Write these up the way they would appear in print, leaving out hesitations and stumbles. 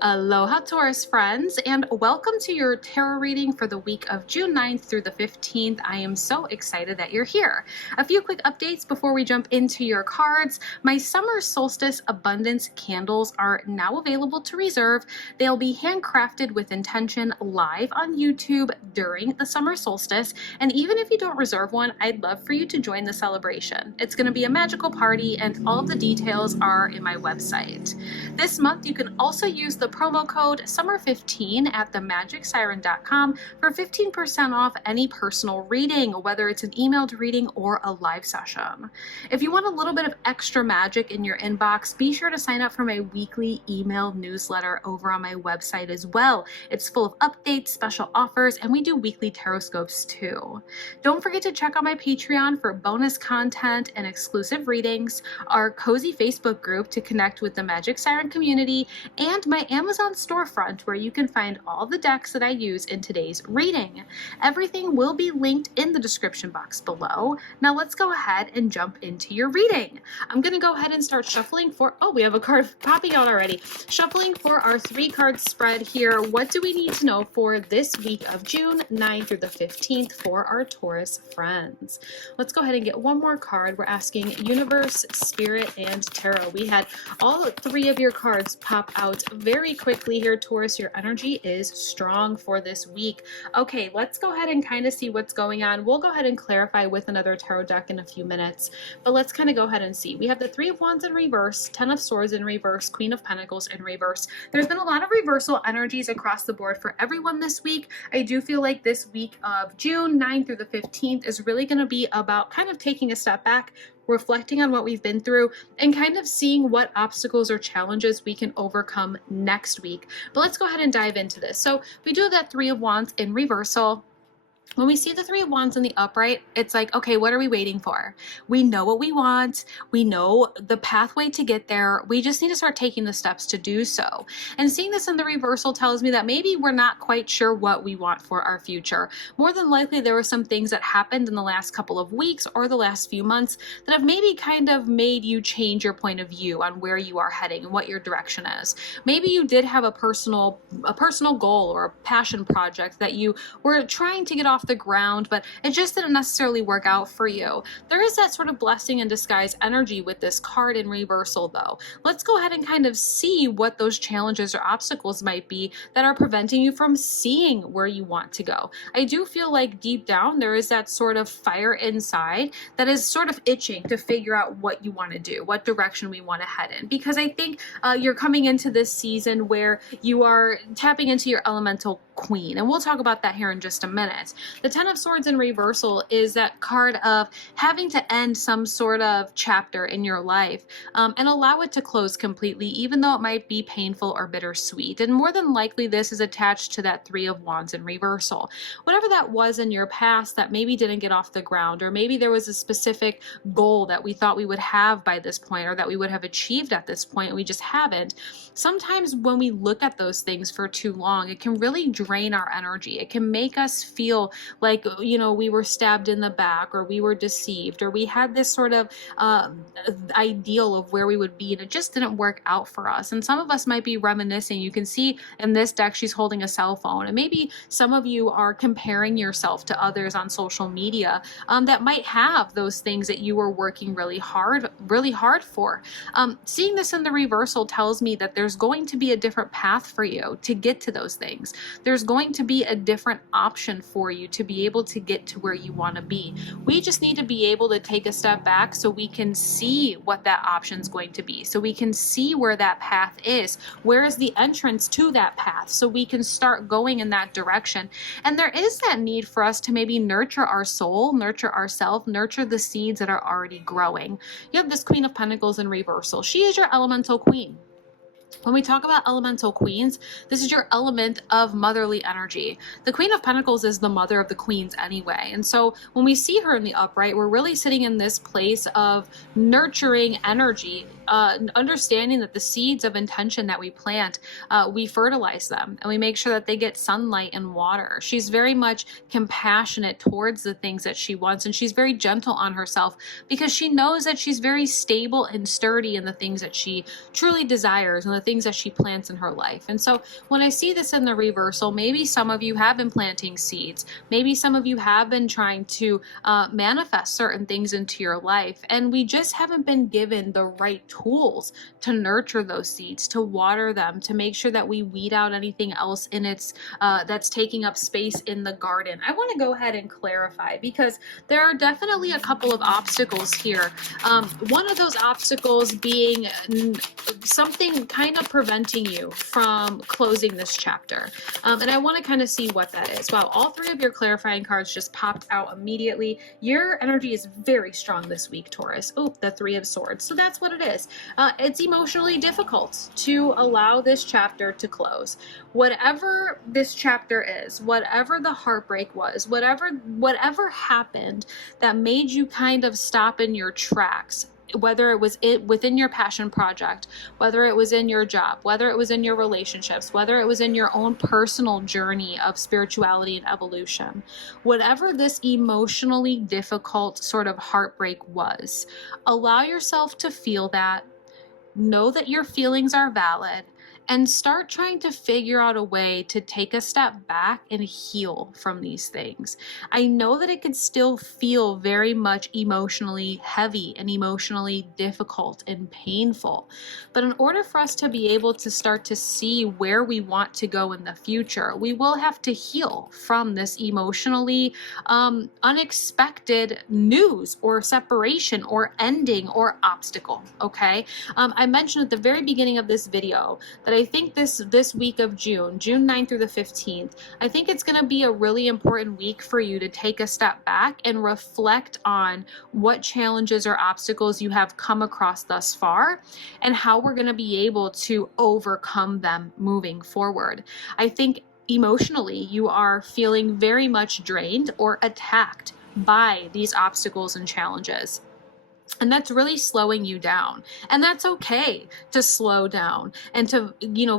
Aloha Taurus friends, and welcome to your tarot reading for the week of June 9th through the 15th. I am so excited that you're here. A few quick updates before we jump into your cards. My Summer Solstice Abundance candles are now available to reserve. They'll be handcrafted with intention live on YouTube during the Summer Solstice, and even if you don't reserve one, I'd love for you to join the celebration. It's going to be a magical party, and all of the details are in my website. This month, you can also use the promo code SUMMER15 at themagicsiren.com for 15% off any personal reading, whether it's an emailed reading or a live session. If you want a little bit of extra magic in your inbox, be sure to sign up for my weekly email newsletter over on my website as well. It's full of updates, special offers, and we do weekly tarot scopes too. Don't forget to check out my Patreon for bonus content and exclusive readings, our cozy Facebook group to connect with the Magic Siren community, and my Amazon storefront where you can find all the decks that I use in today's reading. Everything will be linked in the description box below. Now let's go ahead and jump into your reading. I'm going to go ahead and start shuffling for, oh, we have a card popping out already. Shuffling for our 3-card spread here. What do we need to know for this week of June 9th through the 15th for our Taurus friends? Let's go ahead and get one more card. We're asking Universe, Spirit, and Tarot. We had all 3 of your cards pop out very quickly here, Taurus. Your energy is strong for this week. Okay, let's go ahead and kind of see what's going on. We'll go ahead and clarify with another tarot deck in a few minutes, but let's kind of go ahead and see. We have the 3 of Wands in reverse, 10 of Swords in reverse, Queen of Pentacles in reverse. There's been a lot of reversal energies across the board for everyone this week. I do feel like this week of June 9th through the 15th is really going to be about kind of taking a step back, reflecting on what we've been through, and kind of seeing what obstacles or challenges we can overcome next week. But let's go ahead and dive into this. So we do have that 3 of Wands in reversal. When we see the 3 of Wands in the upright, it's like, okay, what are we waiting for? We know what we want. We know the pathway to get there. We just need to start taking the steps to do so. And seeing this in the reversal tells me that maybe we're not quite sure what we want for our future. More than likely, there were some things that happened in the last couple of weeks or the last few months that have maybe kind of made you change your point of view on where you are heading and what your direction is. Maybe you did have a personal goal or a passion project that you were trying to get off the ground, but it just didn't necessarily work out for you. There is that sort of blessing in disguise energy with this card in reversal though. Let's go ahead and kind of see what those challenges or obstacles might be that are preventing you from seeing where you want to go. I do feel like deep down there is that sort of fire inside that is sort of itching to figure out what you want to do, what direction we want to head in, because I think you're coming into this season where you are tapping into your elemental queen, and we'll talk about that here in just a minute. The 10 of Swords in reversal is that card of having to end some sort of chapter in your life and allow it to close completely, even though it might be painful or bittersweet. And more than likely, this is attached to that 3 of Wands in reversal. Whatever that was in your past that maybe didn't get off the ground, or maybe there was a specific goal that we thought we would have by this point, or that we would have achieved at this point, and we just haven't. Sometimes when we look at those things for too long, it can really drain our energy. It can make us feel like, you know, we were stabbed in the back, or we were deceived, or we had this sort of ideal of where we would be, and it just didn't work out for us. And some of us might be reminiscing. You can see in this deck, she's holding a cell phone, and maybe some of you are comparing yourself to others on social media that might have those things that you were working really hard for. Seeing this in the reversal tells me that there's going to be a different path for you to get to those things. There's going to be a different option for you to be able to get to where you want to be. We just need to be able to take a step back so we can see what that option is going to be, so we can see where that path is, where is the entrance to that path, so we can start going in that direction. And there is that need for us to maybe nurture our soul, nurture ourselves, nurture the seeds that are already growing. You have this Queen of Pentacles in reversal. She is your elemental queen. When we talk about elemental queens, this is your element of motherly energy. The Queen of Pentacles is the mother of the queens anyway. And so when we see her in the upright, we're really sitting in this place of nurturing energy understanding that the seeds of intention that we plant, we fertilize them and we make sure that they get sunlight and water. She's very much compassionate towards the things that she wants, and she's very gentle on herself because she knows that she's very stable and sturdy in the things that she truly desires and the things that she plants in her life. And so when I see this in the reversal, maybe some of you have been planting seeds. Maybe some of you have been trying to manifest certain things into your life, and we just haven't been given the right tools to nurture those seeds, to water them, to make sure that we weed out anything else in its that's taking up space in the garden. I want to go ahead and clarify because there are definitely a couple of obstacles here. One of those obstacles being something kind of preventing you from closing this chapter. And I want to kind of see what that is. Wow, all three of your clarifying cards just popped out immediately. Your energy is very strong this week, Taurus. Oh, the Three of Swords. So that's what it is. It's emotionally difficult to allow this chapter to close. Whatever this chapter is, whatever the heartbreak was, whatever happened that made you kind of stop in your tracks, whether it was within your passion project, whether it was in your job, whether it was in your relationships, whether it was in your own personal journey of spirituality and evolution, whatever this emotionally difficult sort of heartbreak was, allow yourself to feel that, know that your feelings are valid, and start trying to figure out a way to take a step back and heal from these things. I know that it could still feel very much emotionally heavy and emotionally difficult and painful, but in order for us to be able to start to see where we want to go in the future, we will have to heal from this emotionally unexpected news or separation or ending or obstacle, okay? I mentioned at the very beginning of this video that I think this week of June 9th through the 15th, I think it's going to be a really important week for you to take a step back and reflect on what challenges or obstacles you have come across thus far and how we're going to be able to overcome them moving forward. I think emotionally you are feeling very much drained or attacked by these obstacles and challenges. And that's really slowing you down. And that's okay to slow down and to,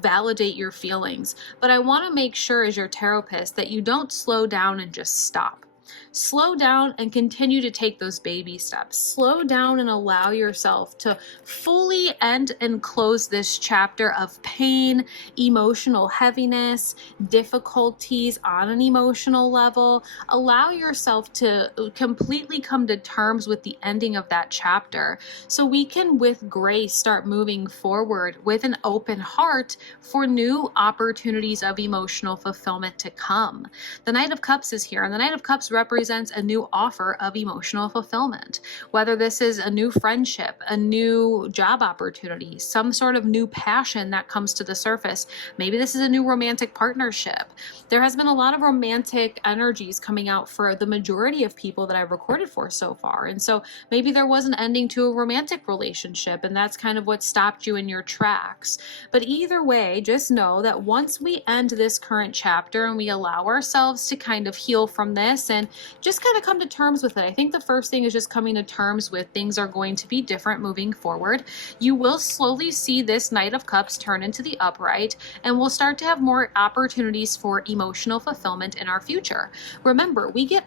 validate your feelings. But I want to make sure as your therapist that you don't slow down and just stop. Slow down and continue to take those baby steps. Slow down and allow yourself to fully end and close this chapter of pain, emotional heaviness, difficulties on an emotional level. Allow yourself to completely come to terms with the ending of that chapter so we can, with grace, start moving forward with an open heart for new opportunities of emotional fulfillment to come. The Knight of Cups is here, and the Knight of Cups represents a new offer of emotional fulfillment. Whether this is a new friendship, a new job opportunity, some sort of new passion that comes to the surface. Maybe this is a new romantic partnership. There has been a lot of romantic energies coming out for the majority of people that I've recorded for so far. And so maybe there was an ending to a romantic relationship, and that's kind of what stopped you in your tracks. But either way, just know that once we end this current chapter and we allow ourselves to kind of heal from this and just kind of come to terms with it. I think the first thing is just coming to terms with things are going to be different moving forward. You will slowly see this Knight of Cups turn into the upright, and we'll start to have more opportunities for emotional fulfillment in our future. Remember, we get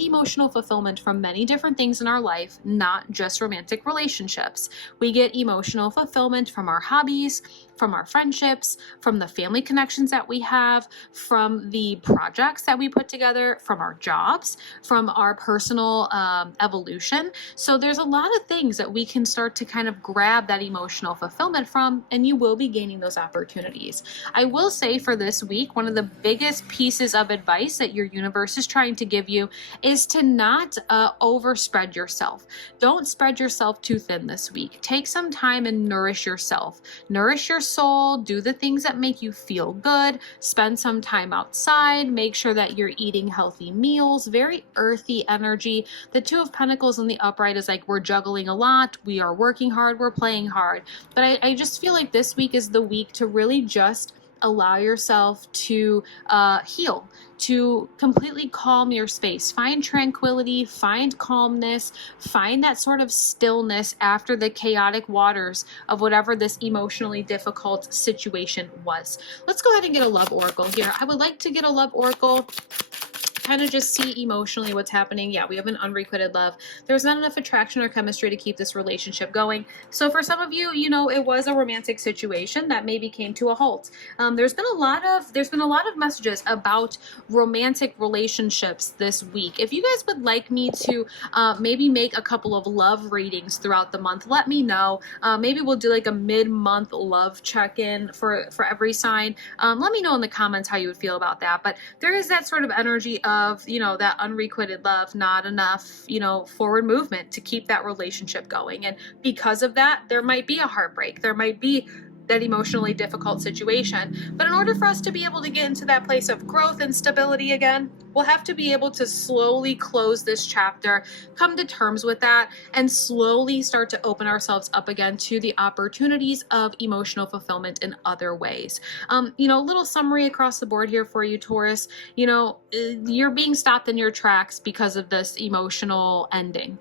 emotional fulfillment from many different things in our life, not just romantic relationships. We get emotional fulfillment from our hobbies, from our friendships, from the family connections that we have, from the projects that we put together, from our jobs, from our personal evolution. So there's a lot of things that we can start to kind of grab that emotional fulfillment from, and you will be gaining those opportunities. I will say for this week, one of the biggest pieces of advice that your universe is trying to give you is to not overspread yourself. Don't spread yourself too thin this week. Take some time and nourish yourself. Nourish your soul, do the things that make you feel good, spend some time outside, make sure that you're eating healthy meals, very earthy energy. The Two of Pentacles in the upright is like we're juggling a lot, we are working hard, we're playing hard. But I just feel like this week is the week to really just allow yourself to heal, to completely calm your space. Find tranquility, find calmness, find that sort of stillness after the chaotic waters of whatever this emotionally difficult situation was. Let's go ahead and get a love oracle here. I would like to get a love oracle, kind of just see emotionally what's happening. Yeah, we have an unrequited love. There's not enough attraction or chemistry to keep this relationship going. So for some of you, you know, it was a romantic situation that maybe came to a halt. There's been a lot of messages about romantic relationships this week. If you guys would like me to maybe make a couple of love readings throughout the month, let me know. Maybe we'll do like a mid-month love check-in for every sign. Let me know in the comments how you would feel about that. But there is that sort of energy of, you know, that unrequited love, not enough, you know, forward movement to keep that relationship going. And because of that, there might be a heartbreak. There might be that emotionally difficult situation. But in order for us to be able to get into that place of growth and stability again, we'll have to be able to slowly close this chapter, come to terms with that, and slowly start to open ourselves up again to the opportunities of emotional fulfillment in other ways. You know, a little summary across the board here for you, Taurus. You know, you're being stopped in your tracks because of this emotional ending.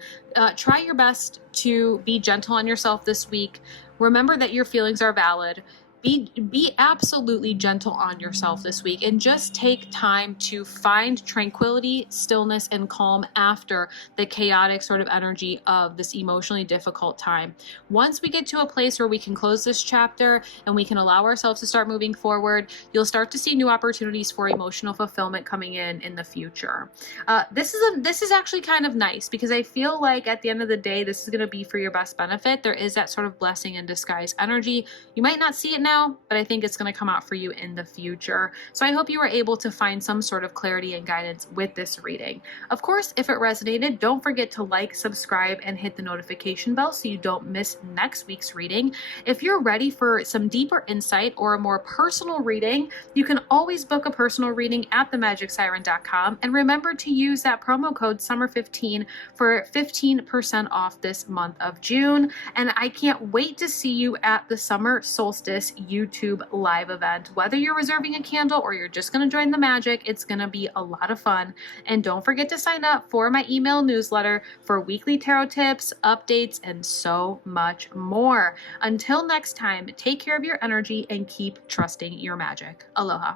Try your best to be gentle on yourself this week. Remember that your feelings are valid. Be absolutely gentle on yourself this week, and just take time to find tranquility, stillness, and calm after the chaotic sort of energy of this emotionally difficult time. Once we get to a place where we can close this chapter and we can allow ourselves to start moving forward, you'll start to see new opportunities for emotional fulfillment coming in the future. This is actually kind of nice, because I feel like at the end of the day, this is going to be for your best benefit. There is that sort of blessing in disguise energy. You might not see it now, but I think it's going to come out for you in the future. So I hope you were able to find some sort of clarity and guidance with this reading. Of course, if it resonated, don't forget to like, subscribe, and hit the notification bell so you don't miss next week's reading. If you're ready for some deeper insight or a more personal reading, you can always book a personal reading at themagicsiren.com, and remember to use that promo code SUMMER15 for 15% off this month of June. And I can't wait to see you at the Summer Solstice YouTube live event. Whether you're reserving a candle or you're just going to join the magic, it's going to be a lot of fun. And don't forget to sign up for my email newsletter for weekly tarot tips, updates, and so much more. Until next time, take care of your energy and keep trusting your magic. Aloha.